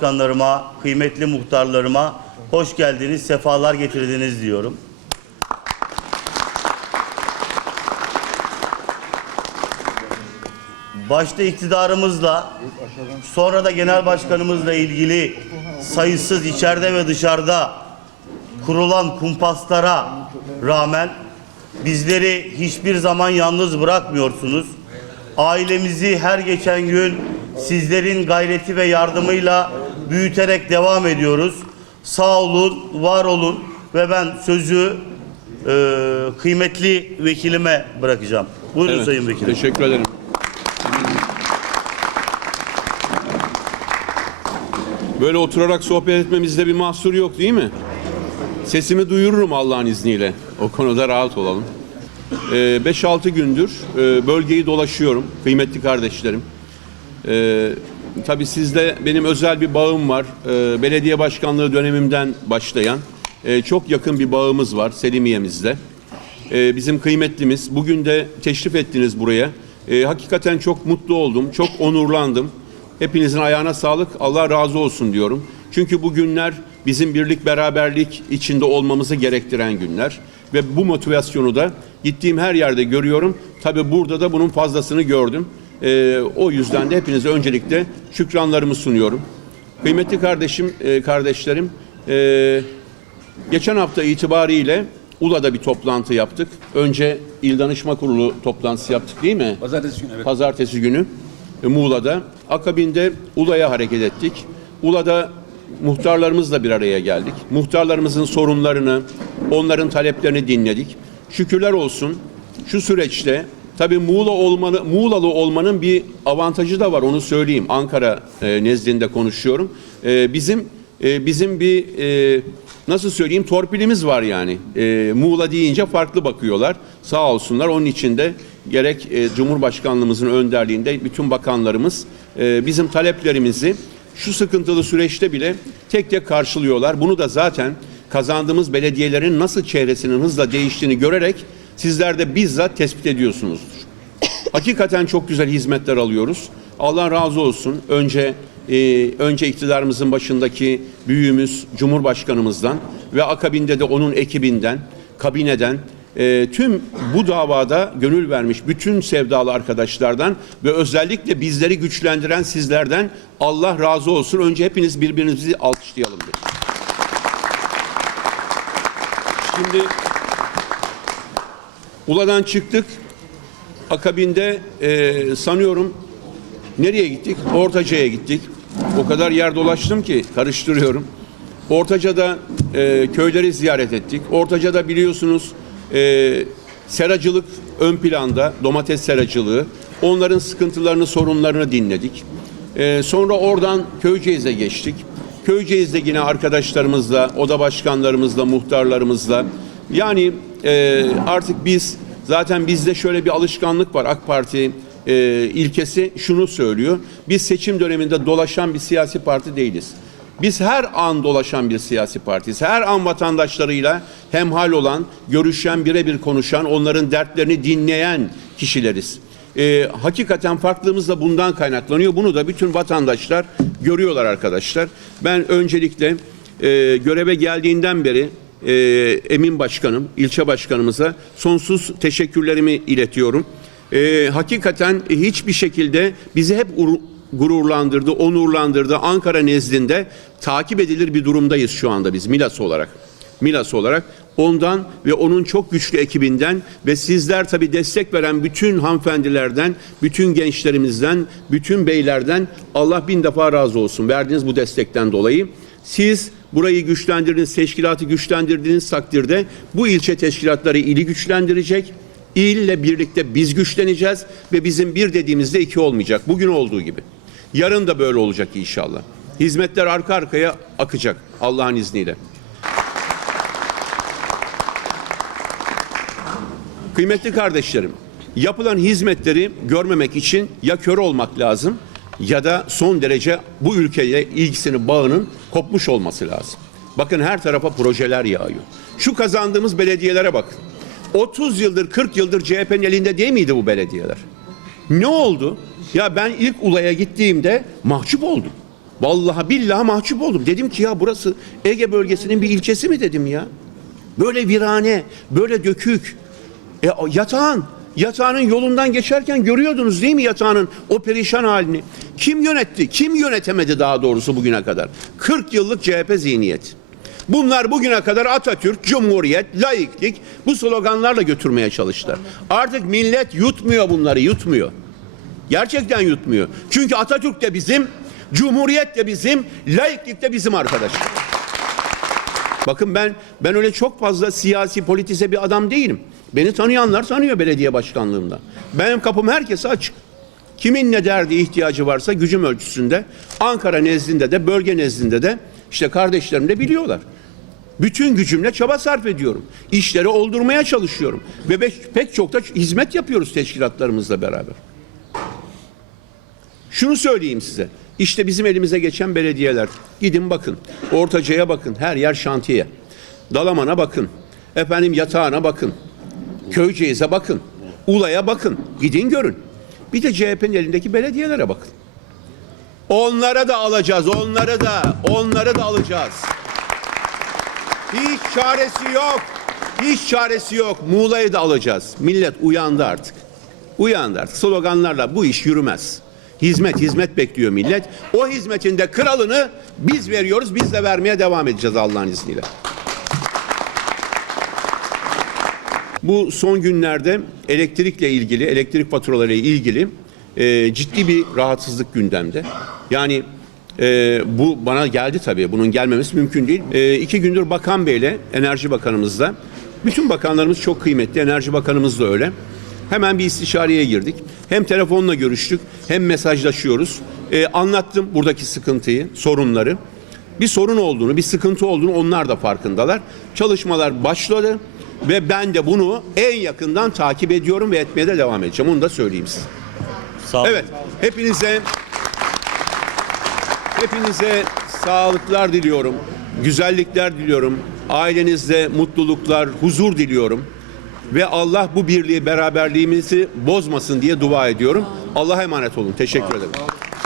başkanlarıma, kıymetli muhtarlarıma hoş geldiniz, sefalar getirdiniz diyorum. Başta iktidarımızla, sonra da genel başkanımızla ilgili sayısız içeride ve dışarıda kurulan kumpaslara rağmen bizleri hiçbir zaman yalnız bırakmıyorsunuz. Ailemizi her geçen gün sizlerin gayreti ve yardımıyla büyüterek devam ediyoruz. Sağ olun, var olun ve ben sözü e, kıymetli vekilime bırakacağım. Buyurun Evet, Sayın Vekilim. Teşekkür ederim. Böyle oturarak sohbet etmemizde bir mahsur yok değil mi? Sesimi duyururum Allah'ın izniyle. O konuda rahat olalım. 5-6 gündür e, bölgeyi dolaşıyorum kıymetli kardeşlerim. Ee, tabii sizde benim özel bir bağım var. Ee, belediye başkanlığı dönemimden başlayan e, çok yakın bir bağımız var Selimiye'mizde. Ee, bizim kıymetlimiz. Bugün de teşrif ettiniz buraya. Ee, hakikaten çok mutlu oldum, çok onurlandım. Hepinizin ayağına sağlık, Allah razı olsun diyorum. Çünkü bu günler bizim birlik beraberlik içinde olmamızı gerektiren günler. Ve bu motivasyonu da gittiğim her yerde görüyorum. Tabii burada da bunun fazlasını gördüm. Ee, o yüzden de hepinize öncelikle şükranlarımı sunuyorum. Kıymetli kardeşim, e, kardeşlerim, e, geçen hafta itibariyle Ula'da bir toplantı yaptık. Önce İl Danışma Kurulu toplantısı yaptık değil mi? Pazartesi günü evet. Pazartesi günü e, Muğla'da. Akabinde Ula'ya hareket ettik. Ula'da muhtarlarımızla bir araya geldik. Muhtarlarımızın sorunlarını, onların taleplerini dinledik. Şükürler olsun şu süreçte tabii Muğla olmanı, Muğlalı olmanın bir avantajı da var onu söyleyeyim. Ankara e, nezdinde konuşuyorum. E, bizim e, bizim bir e, nasıl söyleyeyim torpilimiz var yani. E, Muğla deyince farklı bakıyorlar. Sağ olsunlar. Onun için de gerek e, Cumhurbaşkanlığımızın önderliğinde bütün bakanlarımız e, bizim taleplerimizi şu sıkıntılı süreçte bile tek tek karşılıyorlar. Bunu da zaten kazandığımız belediyelerin nasıl çehresinin hızla değiştiğini görerek sizler de bizzat tespit ediyorsunuzdur. Hakikaten çok güzel hizmetler alıyoruz. Allah razı olsun. Önce e, önce iktidarımızın başındaki büyüğümüz Cumhurbaşkanımızdan ve akabinde de onun ekibinden, kabineden e, tüm bu davada gönül vermiş bütün sevdalı arkadaşlardan ve özellikle bizleri güçlendiren sizlerden Allah razı olsun. Önce hepiniz birbirinizi alkışlayalım. Şimdi Ula'dan çıktık. Akabinde e, sanıyorum nereye gittik? Ortaca'ya gittik. O kadar yer dolaştım ki karıştırıyorum. Ortaca'da e, köyleri ziyaret ettik. Ortaca'da biliyorsunuz e, seracılık ön planda, domates seracılığı. Onların sıkıntılarını, sorunlarını dinledik. E, sonra oradan Köyceğiz'e geçtik. Köyceğiz'de yine arkadaşlarımızla, oda başkanlarımızla, muhtarlarımızla yani e, artık biz zaten bizde şöyle bir alışkanlık var AK Parti e, ilkesi şunu söylüyor. Biz seçim döneminde dolaşan bir siyasi parti değiliz. Biz her an dolaşan bir siyasi partiyiz. Her an vatandaşlarıyla hemhal olan, görüşen, birebir konuşan, onların dertlerini dinleyen kişileriz. Ee, hakikaten farklılığımız da bundan kaynaklanıyor. Bunu da bütün vatandaşlar görüyorlar arkadaşlar. Ben öncelikle e, göreve geldiğinden beri e, Emin Başkanım, ilçe başkanımıza sonsuz teşekkürlerimi iletiyorum. E, hakikaten hiçbir şekilde bizi hep ur- gururlandırdı, onurlandırdı. Ankara nezdinde takip edilir bir durumdayız şu anda biz Milas olarak. Milas olarak ondan ve onun çok güçlü ekibinden ve sizler tabi destek veren bütün hanımefendilerden, bütün gençlerimizden, bütün beylerden Allah bin defa razı olsun verdiğiniz bu destekten dolayı. Siz burayı güçlendirdiğiniz, teşkilatı güçlendirdiğiniz takdirde bu ilçe teşkilatları ili güçlendirecek. İlle birlikte biz güçleneceğiz ve bizim bir dediğimizde iki olmayacak. Bugün olduğu gibi. Yarın da böyle olacak inşallah. Hizmetler arka arkaya akacak Allah'ın izniyle. Kıymetli kardeşlerim, yapılan hizmetleri görmemek için ya kör olmak lazım ya da son derece bu ülkeye ilgisini bağının kopmuş olması lazım. Bakın her tarafa projeler yağıyor. Şu kazandığımız belediyelere bakın. 30 yıldır 40 yıldır CHP'nin elinde değil miydi bu belediyeler? Ne oldu? Ya ben ilk Ula'ya gittiğimde mahcup oldum. Vallahi billahi mahcup oldum. Dedim ki ya burası Ege bölgesinin bir ilçesi mi dedim ya. Böyle virane, böyle dökük. E, yatağın, yatağının yolundan geçerken görüyordunuz değil mi yatağının o perişan halini? Kim yönetti, kim yönetemedi daha doğrusu bugüne kadar? 40 yıllık CHP zihniyet. Bunlar bugüne kadar Atatürk, Cumhuriyet, laiklik bu sloganlarla götürmeye çalıştılar. Artık millet yutmuyor bunları, yutmuyor. Gerçekten yutmuyor. Çünkü Atatürk de bizim, Cumhuriyet de bizim, laiklik de bizim arkadaşlar. Bakın ben ben öyle çok fazla siyasi politize bir adam değilim. Beni tanıyanlar tanıyor belediye başkanlığımda. Benim kapım herkese açık. Kimin ne derdi ihtiyacı varsa gücüm ölçüsünde Ankara nezdinde de bölge nezdinde de işte kardeşlerim de biliyorlar. Bütün gücümle çaba sarf ediyorum. İşleri oldurmaya çalışıyorum. Ve pek çok da hizmet yapıyoruz teşkilatlarımızla beraber. Şunu söyleyeyim size. İşte bizim elimize geçen belediyeler. Gidin bakın. Ortaca'ya bakın. Her yer şantiye. Dalaman'a bakın. Efendim yatağına bakın. Köyceğiz'e bakın. Ula'ya bakın. Gidin görün. Bir de CHP'nin elindeki belediyelere bakın. Onlara da alacağız. Onları da. Onları da alacağız. Hiç çaresi yok. Hiç çaresi yok. Muğla'yı da alacağız. Millet uyandı artık. Uyandı artık. Sloganlarla bu iş yürümez. Hizmet, hizmet bekliyor millet. O hizmetin de kralını biz veriyoruz. Biz de vermeye devam edeceğiz Allah'ın izniyle. Bu son günlerde elektrikle ilgili, elektrik faturaları ile ilgili e, ciddi bir rahatsızlık gündemde. Yani e, bu bana geldi tabii. Bunun gelmemesi mümkün değil. E, iki gündür Bakan Bey'le, Enerji Bakanımızla, bütün bakanlarımız çok kıymetli, Enerji Bakanımız da öyle. Hemen bir istişareye girdik. Hem telefonla görüştük, hem mesajlaşıyoruz. E, anlattım buradaki sıkıntıyı, sorunları. Bir sorun olduğunu, bir sıkıntı olduğunu onlar da farkındalar. Çalışmalar başladı ve ben de bunu en yakından takip ediyorum ve etmeye de devam edeceğim. Onu da söyleyeyim size. Sağ olun. Evet, hepinize hepinize sağlıklar diliyorum. Güzellikler diliyorum. Ailenizde mutluluklar, huzur diliyorum. Ve Allah bu birliği, beraberliğimizi bozmasın diye dua ediyorum. Allah'a emanet olun. Teşekkür ederim.